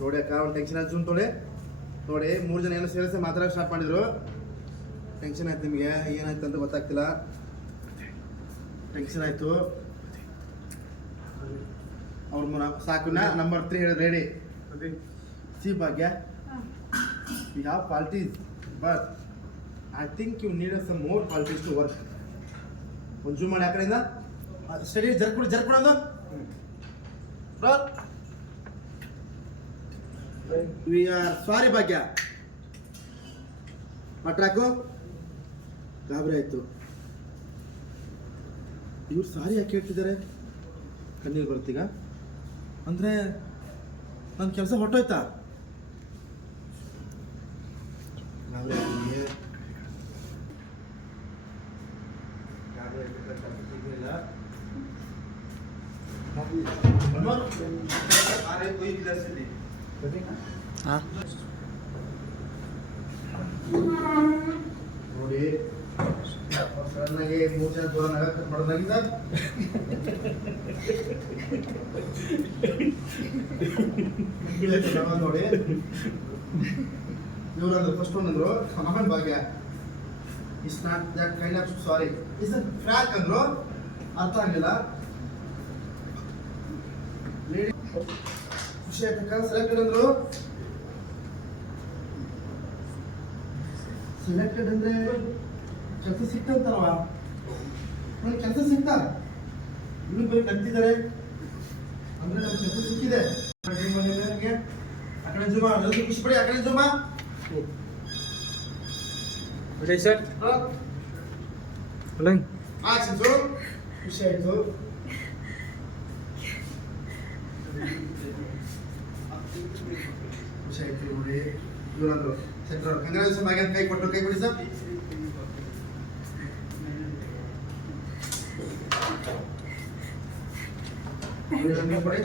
ನೋಡಿ ಅಕ್ಕ ಒಂದು ಟೆನ್ಷನ್ ಆಯ್ತು ನೋಡಿ ನೋಡಿ ಮೂರು ಜನ ಏನೋ ಸೇರಿಸಿ ಮಾತಾಡೋಕೆ ಸ್ಟಾರ್ಟ್ ಮಾಡಿದ್ರು. ಟೆನ್ಷನ್ ಆಯ್ತು ನಿಮಗೆ ಏನಾಯ್ತು ಅಂತ ಗೊತ್ತಾಗ್ತಿಲ್ಲ. ಟೆನ್ಷನ್ ಆಯ್ತು. ಅವ್ರ ಸಾಕು ಸಾಕುನ ನಂಬರ್ ತ್ರೀ ಹೇಳಿ ರೆಡಿ ಸಿ ಭಾಗ್ಯ. ಯಾವ have qualities but I think you need some more qualities to work ಒಂದು ಜೂಮ್ ಮಾಡಿ ಆ ಕಡೆಯಿಂದ. ಸ್ಟಡಿ ಜರ್ಕೊಡಿ ಜರ್ಕೊಡೋದು ವಿ ಆರ್ ಸಾರಿ ಭಾಗ್ಯ. ಪಟ್ರಾಕು ಗಾಬರಿ ಆಯ್ತು. ಇವ್ರು ಸಾರಿ ಯಾಕೆ ಹೇಳ್ತಿದ್ದಾರೆ? ಕಣ್ಣೀರು ಬರ್ತೀಗ ಅಂದರೆ ನನ್ನ ಕೆಲಸ ಹೊಟ್ಟೋಯ್ತಾ ಸಿಗಲಿಲ್ಲ ನೋಡಿ ಸಣ್ಣಗೆ ಮೂರು ಜನ ದೂರ ನಗಕ್ಕೆ ಮಾಡೋದಾಗಿದ್ದ ನೋಡಿ. ಇವ್ರಂದ್ರು first ಒಂದಂದ್ರು come on. Is not that kind of sari is frock ಅಂದ್ರು. ಅರ್ಥ ಆಗಿಲ್ಲ ಲೇಡಿ ಆಯ್ತಕ್ಕ ಸೆಲೆಕ್ಟೆಡ್ ಅಂದ್ರು ಸೆಲೆಕ್ಟೆಡ್ ಅಂದ್ರೆ ಕೆಲಸ ಸಿಕ್ತಂತಲ್ವ? ನನಗೆ ಕೆಲಸ ಸಿಕ್ತ? ಇನ್ನು ಬರೀ ಕಲ್ತಿದ್ದಾರೆ ಅಂದ್ರೆ ನಮ್ಗೆ ಕೆಲಸ ಸಿಕ್ಕಿದೆ. ನನಗೆ ಆ ಕಡೆ ಜುಮಾ ಜಲ್ದಿ ಖುಷಿ ಪಡಿ ಆ ಕಡೆ ಜುಮಾ. ವಿಜಯ್ ಸರ್. ಖುಷಿ ಆಯ್ತು ಖುಷಿ ಆಯ್ತು. ನೋಡಿ ಇವರಂದ್ರು ಸೆಂಟ್ರಲ್ ಕಂಗ್ರಾಚುಲೇಷನ್ ಆಗಿ ಕೈ ಕೊಟ್ಟು ಕೈ ಬಿಡಿ ಸರ್ ಕೊಡಿ